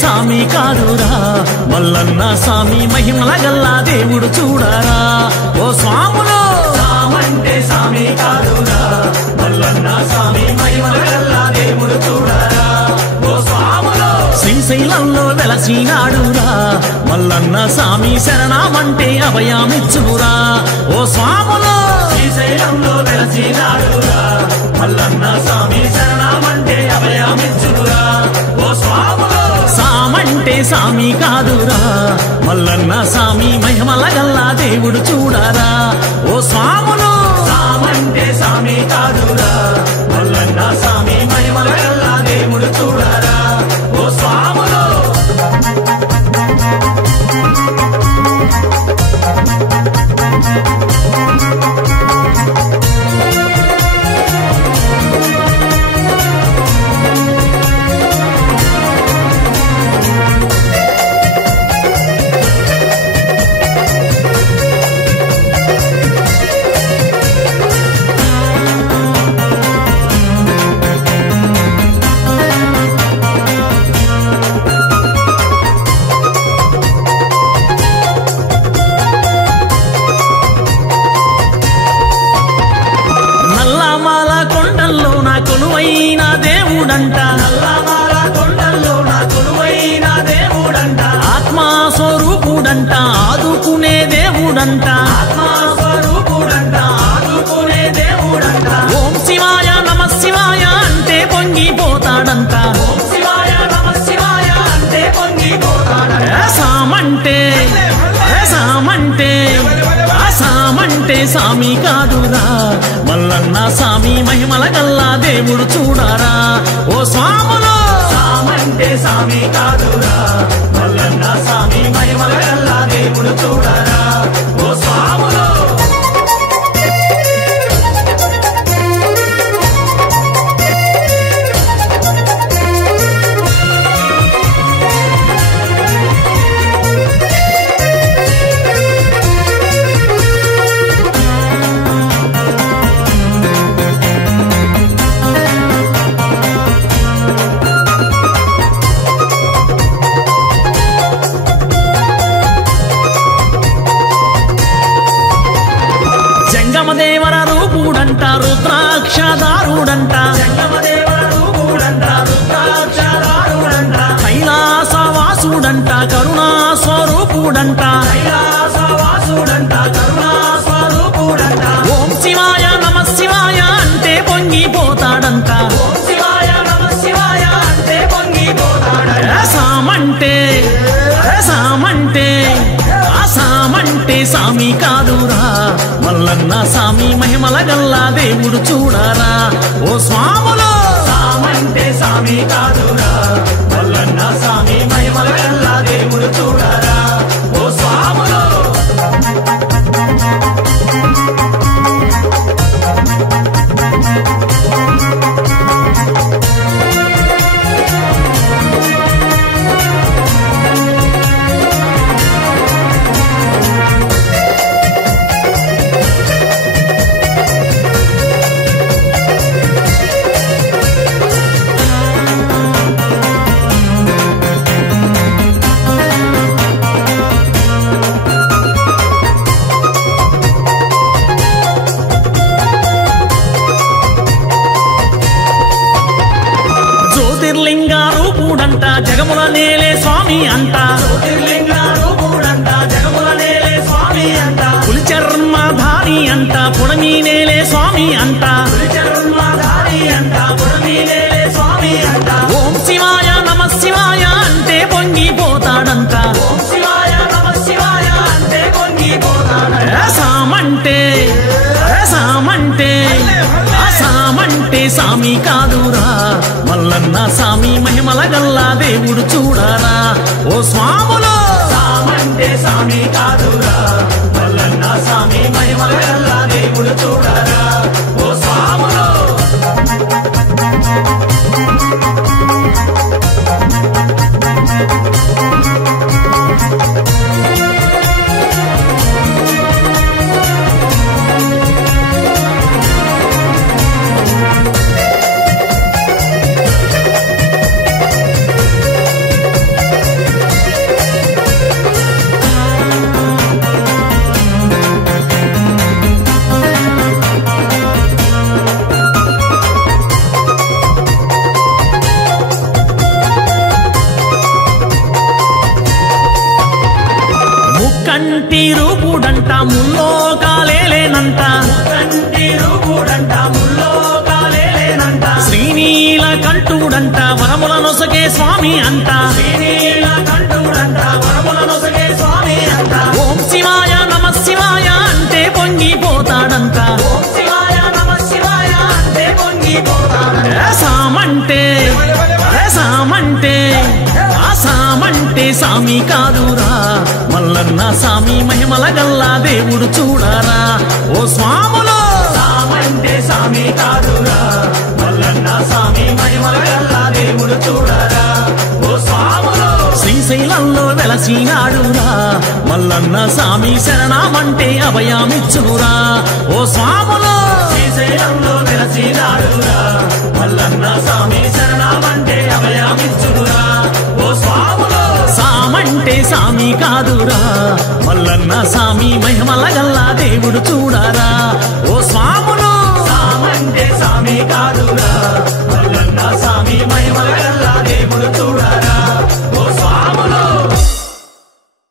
సామి కాదురా మల్లన్న సామి మహిమల గల్లా దేవుడు చూడరా ఓ స్వాములో సామంటే సామి కాదురా మల్లన్న సామి మహిమల గల్లా దేవుడు చూడరా ఓ స్వాములో శ్రీశైలంలో వెలసినాడురా మల్లన్న సామి శరణమంటే అభయమిచ్చురా ఓ స్వాములో శ్రీశైలంలో వెలసినాడురా మల్లన్న సామి శరణమంటే అభయమిచ్చురా ఓ స్వాములో సామంటే సామి కాదురా మల్లన్న సామి మహిమల గల్లా దేవుడు చూడరా ఓ స్వాములు సామంటే సామి కాదురా మల్లన్న సామి మహిమల గల్లా దేవుడు చూడరా ఓ స్వాములు కొలువైన దేవుడంట నల్లమాల కొండల్లో నా కొలువైన దేవుడంట ఆత్మస్వరూపుడంట ఆదుకునే దేవుడంట ఆత్మస్వరూపుడంట ఆదుకునే దేవుడంట ఓం శివాయ నమః శివాయ అంటే పొంగిపోతాడంట ఓం శివాయ నమః శివాయ అంటే పొంగిపోతాడంట సామంటే సామంటే సామి కాదురా మల్లన్న సామి మహిమల గల్లా దేవుడు చూడరా ఓ స్వాములో సామంటే సామి కాదురా మల్లన్న సామి మహిమల గల్లా దేవుడు చూడరా ఓ స్వాములో జంగమదేవర రూపుడంట రుద్రాక్షదారుడంట జంగమదేవర రూపుడంట రుద్రాక్షదారుడంట కైలాసవాసుడంట కరుణా స్వరూపుడంట కైలాసవాసుడంట కరుణా స్వరూపుడంట ఓం శివాయ నమః శివాయ అంటే పొంగిపోతాడంట ఓం శివాయ నమః శివాయ అంటే పొంగిపోతాడంట సామంటే సామి కాదురా మల్లన్న సామి మహిమల గల్లా దేవుడు చూడరా ఓ స్వాములో సామంటే సామి కాదురా మల్లన్న సామి మహిమల గల్లా దేవుడు చూడరా ఓ స్వాములో జ్యోతిర్లింగ రూపుడంట జగముల నేలే స్వామి అంట జ్యోతిర్లింగ రూపుడంట జగముల నేలే స్వామి అంట పులి చర్మధారి అంట పుడమి నేలే స్వామి అంట పులి చర్మధారి అంట పుడమి నేలే స్వామి అంట ఓం శివాయ నమః శివాయ అంటే పొంగిపోతాడంట ఓం శివాయ నమః శివాయ అంటే పొంగిపోతాడంట సామంటే సామి కాదురా మల్లన్న సామి మహిమల గల్లా దేవుడు చూడరా ఓ స్వాములో సామంటే సామి కాదురా మల్లన్న సామి మహిమల గల్లా దేవుడు చూడరా ఓ స్వాములో ముక్కంటి రూపుడంట ముల్లోకాలేనంట శ్రీనీల కంఠుడంట వరముల నొసగే స్వామి అంట ఓం శివాయ నమ శివాయ అంటే పొంగిపోతాడంట సామంటే సామి కాదురా మల్లన్న సామి మహిమల గల్లా దేవుడు చూడారా ఓ స్వాములో సామంటే సామి కాదురా మల్లన్న సామి మహిమల గల్లా దేవుడు చూడారా ఓ స్వాములో శ్రీశైలంలో వెలసినాడురా మల్లన్న సామి శరణామంటే అభయామిచ్చునురా ఓ స్వాములో శ్రీశైలంలో వెలసినాడురా మల్లన్న సామి శరణామంటే అభయామిచ్చునురా ఓ స్వాములో సామంటే సామి కాదురా మల్లన్న సామి మహిమల గల్లా దేవుడు చూడారా ఓ స్వాములు సామంటే సామి కాదురా మల్లన్న సామి మహిమల గల్లా దేవుడు చూడారా